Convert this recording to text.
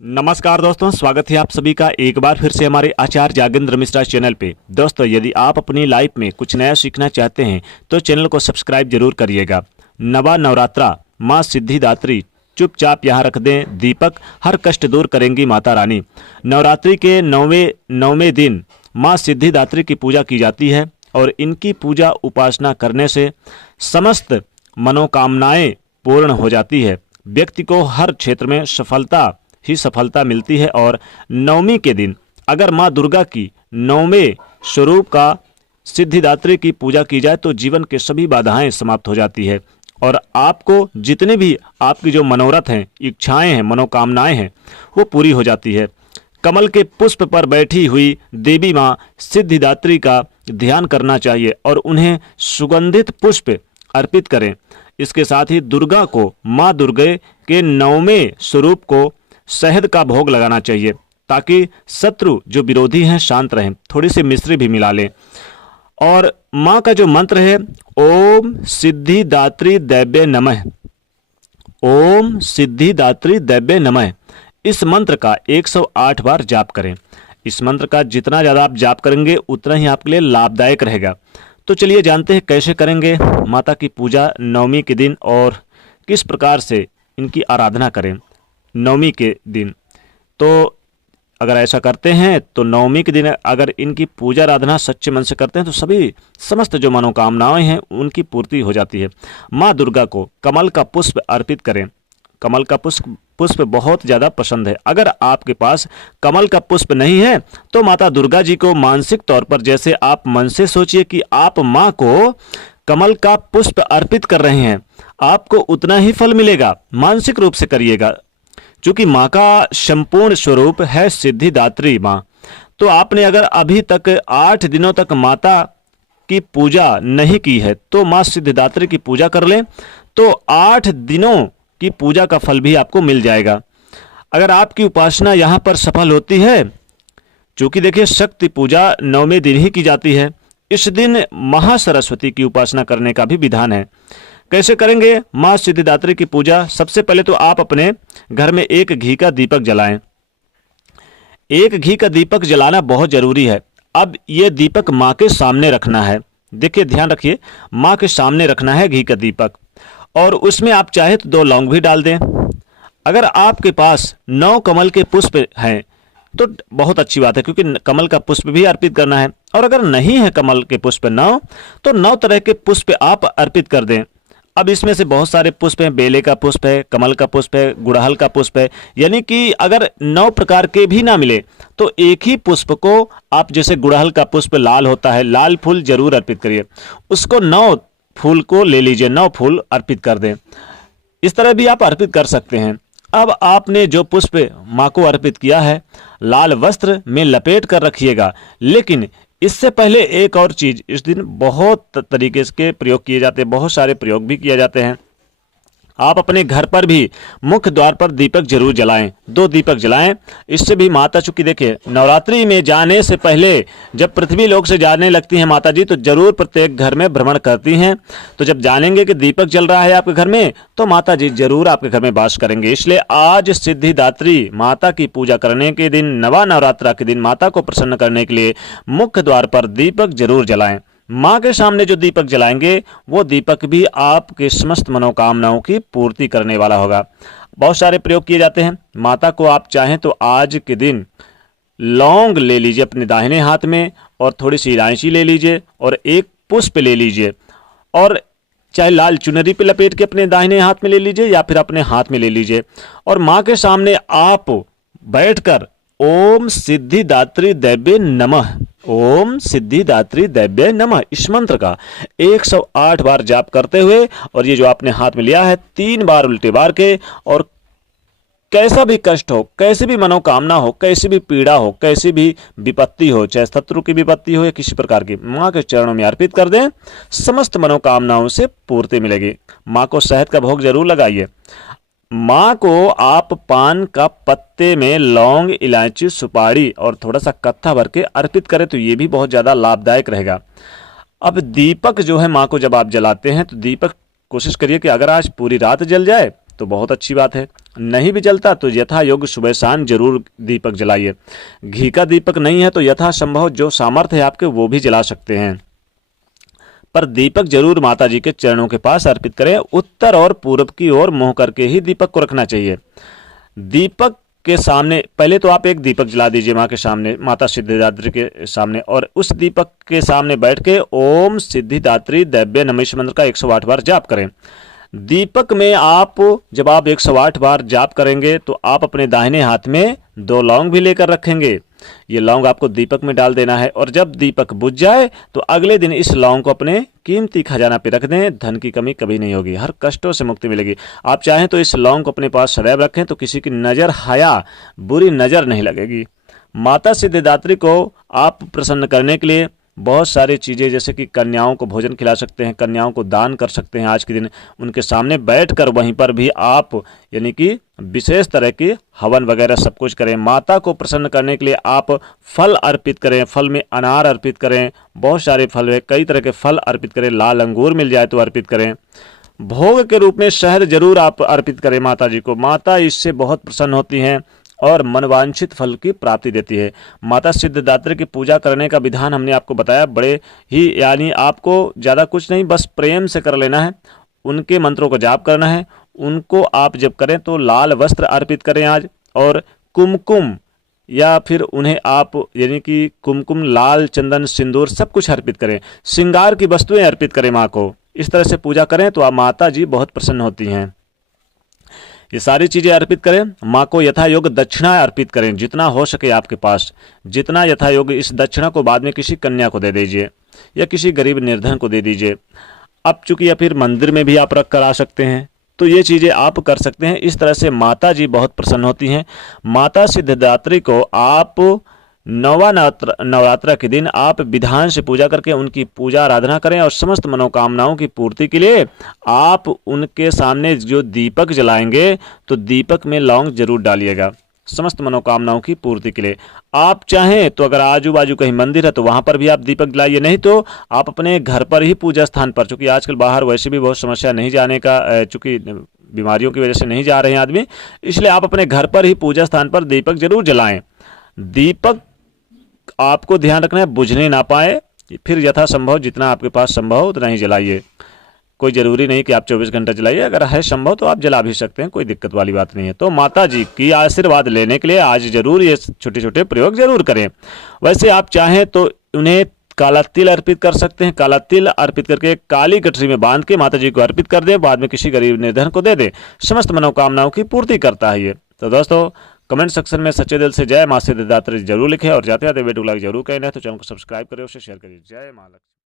नमस्कार दोस्तों, स्वागत है आप सभी का एक बार फिर से हमारे आचार्य जागेंद्र मिश्रा चैनल पे। दोस्तों, यदि आप अपनी लाइफ में कुछ नया सीखना चाहते हैं तो चैनल को सब्सक्राइब जरूर करिएगा। नवा नवरात्रा, माँ सिद्धिदात्री चुपचाप यहाँ रख दें दीपक, हर कष्ट दूर करेंगी माता रानी। नवरात्रि के नौवें दिन माँ सिद्धिदात्री की पूजा की जाती है और इनकी पूजा उपासना करने से समस्त मनोकामनाएं पूर्ण हो जाती है। व्यक्ति को हर क्षेत्र में सफलता मिलती है। और नवमी के दिन अगर माँ दुर्गा की नौवें स्वरूप का सिद्धिदात्री की पूजा की जाए तो जीवन के सभी बाधाएं समाप्त हो जाती है और आपको जितने भी आपकी जो मनोरथ हैं, इच्छाएं हैं, मनोकामनाएं हैं, वो पूरी हो जाती है। कमल के पुष्प पर बैठी हुई देवी माँ सिद्धिदात्री का ध्यान करना चाहिए और उन्हें सुगंधित पुष्प अर्पित करें। इसके साथ ही दुर्गा को, माँ दुर्गा के नौवें स्वरूप को शहद का भोग लगाना चाहिए ताकि शत्रु जो विरोधी हैं शांत रहें। थोड़ी सी मिश्री भी मिला लें। और माँ का जो मंत्र है, ओम सिद्धिदात्री दैव्य नमः, ओम सिद्धिदात्री दैव्य नमः, इस मंत्र का 108 बार जाप करें। इस मंत्र का जितना ज़्यादा आप जाप करेंगे उतना ही आपके लिए लाभदायक रहेगा। तो चलिए जानते हैं कैसे करेंगे माता की पूजा नवमी के दिन और किस प्रकार से इनकी आराधना करें नवमी के दिन। तो अगर ऐसा करते हैं तो नवमी के दिन अगर इनकी पूजा आराधना सच्चे मन से करते हैं तो समस्त जो मनोकामनाएं हैं उनकी पूर्ति हो जाती है। माँ दुर्गा को कमल का पुष्प अर्पित करें। कमल का पुष्प बहुत ज़्यादा पसंद है। अगर आपके पास कमल का पुष्प नहीं है तो माता दुर्गा जी को मानसिक तौर पर, जैसे आप मन से सोचिए कि आप माँ को कमल का पुष्प अर्पित कर रहे हैं, आपको उतना ही फल मिलेगा। मानसिक रूप से करिएगा, क्योंकि माँ का संपूर्ण स्वरूप है सिद्धिदात्री माँ। तो आपने अगर अभी तक 8 दिनों तक माता की पूजा नहीं की है तो माँ सिद्धिदात्री की पूजा कर लें, तो 8 दिनों की पूजा का फल भी आपको मिल जाएगा। अगर आपकी उपासना यहाँ पर सफल होती है, क्योंकि देखिए शक्ति पूजा 9वें दिन ही की जाती है, इस दिन महासरस्वती की उपासना करने का भी विधान है। कैसे करेंगे माँ सिद्धिदात्री की पूजा? सबसे पहले तो आप अपने घर में एक घी का दीपक जलाएं। एक घी का दीपक जलाना बहुत जरूरी है। अब ये दीपक माँ के सामने रखना है। देखिए, ध्यान रखिए, माँ के सामने रखना है घी का दीपक और उसमें आप चाहे तो 2 लौंग भी डाल दें। अगर आपके पास 9 कमल के पुष्प हैं तो बहुत अच्छी बात है, क्योंकि कमल का पुष्प भी अर्पित करना है। और अगर नहीं है कमल के पुष्प 9, तो 9 तरह के पुष्प आप अर्पित कर दें। अब इसमें से बहुत सारे पुष्प हैं, बेले का पुष्प है, कमल का पुष्प है, गुड़हल का पुष्प है। यानी कि अगर 9 प्रकार के भी ना मिले तो एक ही पुष्प को आप, जैसे गुड़हल का पुष्प लाल होता है, लाल फूल जरूर अर्पित करिए, उसको 9 फूल को ले लीजिए, 9 फूल अर्पित कर दें। इस तरह भी आप अर्पित कर सकते हैं। अब आपने जो पुष्प माँ को अर्पित किया है, लाल वस्त्र में लपेट कर रखिएगा। लेकिन इससे पहले एक और चीज, इस दिन बहुत तरीके के प्रयोग किए जाते हैं, बहुत सारे प्रयोग भी किए जाते हैं। आप अपने घर पर भी मुख्य द्वार पर दीपक जरूर जलाएं, 2 दीपक जलाएं। इससे भी माता, चूंकि देखिए नवरात्रि में जाने से पहले जब पृथ्वी लोक से जाने लगती हैं माता जी, तो जरूर प्रत्येक घर में भ्रमण करती हैं। तो जब जानेंगे कि दीपक जल रहा है आपके घर में, तो माता जी जरूर आपके घर में वास करेंगे। इसलिए आज सिद्धिदात्री माता की पूजा करने के दिन, नवा नवरात्रा के दिन, माता को प्रसन्न करने के लिए मुख्य द्वार पर दीपक जरूर जलाएं। माँ के सामने जो दीपक जलाएंगे वो दीपक भी आपके समस्त मनोकामनाओं की पूर्ति करने वाला होगा। बहुत सारे प्रयोग किए जाते हैं। माता को आप चाहें तो आज के दिन लौंग ले लीजिए अपने दाहिने हाथ में और थोड़ी सी इलायची ले लीजिए और एक पुष्प ले लीजिए और चाहे लाल चुनरी पे लपेट के अपने दाहिने हाथ में ले लीजिए या फिर अपने हाथ में ले लीजिए और माँ के सामने आप बैठकर ओम सिद्धिदात्री दैव्य नमः, ओम सिद्धिदात्री दैव्य नमः, इस मंत्र का 108 बार जाप करते हुए, और ये जो आपने हाथ में लिया है 3 बार उल्टे बार के, और कैसा भी कष्ट हो, कैसी भी मनोकामना हो, कैसी भी पीड़ा हो, कैसी भी विपत्ति हो, चाहे शत्रु की विपत्ति हो या किसी प्रकार की, माँ के चरणों में अर्पित कर दें, समस्त मनोकामनाओं से पूर्ति मिलेगी। माँ को शहद का भोग जरूर लगाइए। माँ को आप पान का पत्ते में लौंग, इलायची, सुपारी और थोड़ा सा कत्था भर के अर्पित करें तो ये भी बहुत ज़्यादा लाभदायक रहेगा। अब दीपक जो है माँ को जब आप जलाते हैं तो दीपक कोशिश करिए कि अगर आज पूरी रात जल जाए तो बहुत अच्छी बात है, नहीं भी जलता तो यथा योग्य सुबह शाम जरूर दीपक जलाइए। घी का दीपक नहीं है तो यथासंभव जो सामर्थ्य है आपके वो भी जला सकते हैं, पर दीपक जरूर माता जी के चरणों के पास अर्पित करें। उत्तर और पूर्व की ओर मुंह करके ही दीपक को रखना चाहिए। दीपक के सामने पहले तो आप एक दीपक जला दीजिए माँ के सामने, माता सिद्धिदात्री के सामने, और उस दीपक के सामने बैठ के ओम सिद्धिदात्री दैव्य नमः मंत्र का 108 बार जाप करें। दीपक में आप जब आप 108 बार जाप करेंगे तो आप अपने दाहिने हाथ में 2 लौंग भी लेकर रखेंगे। ये लौंग आपको दीपक में डाल देना है और जब दीपक बुझ जाए तो अगले दिन इस लौंग को अपने कीमती खजाना पे रख दें। धन की कमी कभी नहीं होगी, हर कष्टों से मुक्ति मिलेगी। आप चाहें तो इस लौंग को अपने पास सदैव रखें तो किसी की नज़र हया बुरी नज़र नहीं लगेगी। माता सिद्धिदात्री को आप प्रसन्न करने के लिए बहुत सारी चीज़ें, जैसे कि कन्याओं को भोजन खिला सकते हैं, कन्याओं को दान कर सकते हैं। आज के दिन उनके सामने बैठकर वहीं पर भी आप यानी कि विशेष तरह की हवन वगैरह सब कुछ करें। माता को प्रसन्न करने के लिए आप फल अर्पित करें, फल में अनार अर्पित करें, बहुत सारे फल है, कई तरह के फल अर्पित करें। लाल अंगूर मिल जाए तो अर्पित करें। भोग के रूप में शहद जरूर आप अर्पित करें माता जी को। माता इससे बहुत प्रसन्न होती हैं और मनवांछित फल की प्राप्ति देती है। माता सिद्धिदात्री की पूजा करने का विधान हमने आपको बताया, बड़े ही यानी आपको ज़्यादा कुछ नहीं, बस प्रेम से कर लेना है। उनके मंत्रों को जाप करना है। उनको आप जब करें तो लाल वस्त्र अर्पित करें आज, और कुमकुम या फिर उन्हें आप यानी कि कुमकुम, लाल चंदन, सिंदूर सब कुछ अर्पित करें। श्रृंगार की वस्तुएं अर्पित करें माँ को। इस तरह से पूजा करें तो आप माता जी बहुत प्रसन्न होती हैं। ये सारी चीज़ें अर्पित करें। माँ को यथा योग्य दक्षिणा अर्पित करें, जितना हो सके आपके पास, जितना यथा योग्य। इस दक्षिणा को बाद में किसी कन्या को दे दीजिए या किसी गरीब निर्धन को दे दीजिए। अब चूंकि या फिर मंदिर में भी आप रख कर आ सकते हैं, तो ये चीज़ें आप कर सकते हैं। इस तरह से माता जी बहुत प्रसन्न होती हैं। माता सिद्धिदात्री को आप नवरात्र के दिन आप विधान से पूजा करके उनकी पूजा आराधना करें और समस्त मनोकामनाओं की पूर्ति के लिए आप उनके सामने जो दीपक जलाएंगे तो दीपक में लौंग जरूर डालिएगा, समस्त मनोकामनाओं की पूर्ति के लिए। आप चाहें तो अगर आजू बाजू कहीं मंदिर है तो वहां पर भी आप दीपक जलाइए, नहीं तो आप अपने घर पर ही पूजा स्थान पर, चूंकि आजकल बाहर वैसे भी बहुत समस्या नहीं जाने का, चूंकि बीमारियों की वजह से नहीं जा रहे हैं आदमी, इसलिए आप अपने घर पर ही पूजा स्थान पर दीपक जरूर जलाएं। दीपक आपको ध्यान रखना है बुझने ना पाए, फिर यथासंभव जितना आपके पास संभव हो उतना ही जलाइए। कोई ज़रूरी नहीं कि आप 24 घंटा जलाइए, अगर है संभव तो आप जला भी सकते हैं, कोई दिक्कत वाली बात नहीं है। तो माता जी की आशीर्वाद लेने के लिए आज जरूर ये छोटे छोटे प्रयोग जरूर करें। वैसे आप चाहें तो उन्हें काला तिल अर्पित कर सकते हैं। काला तिल अर्पित करके काली गठरी में बांध के माता जी को अर्पित कर दें, बाद में किसी गरीब निर्धन को दे दें। समस्त मनोकामनाओं की पूर्ति करता है ये। तो दोस्तों कमेंट सेक्शन में सच्चे दिल से जय माँ सिद्धिदात्री जरूर लिखें और जाते जाते वीडियो को लाइक जरूर करें, तो चैनल को सब्सक्राइब करें, उसे शेयर करिए। जय माँ लक्ष्मी।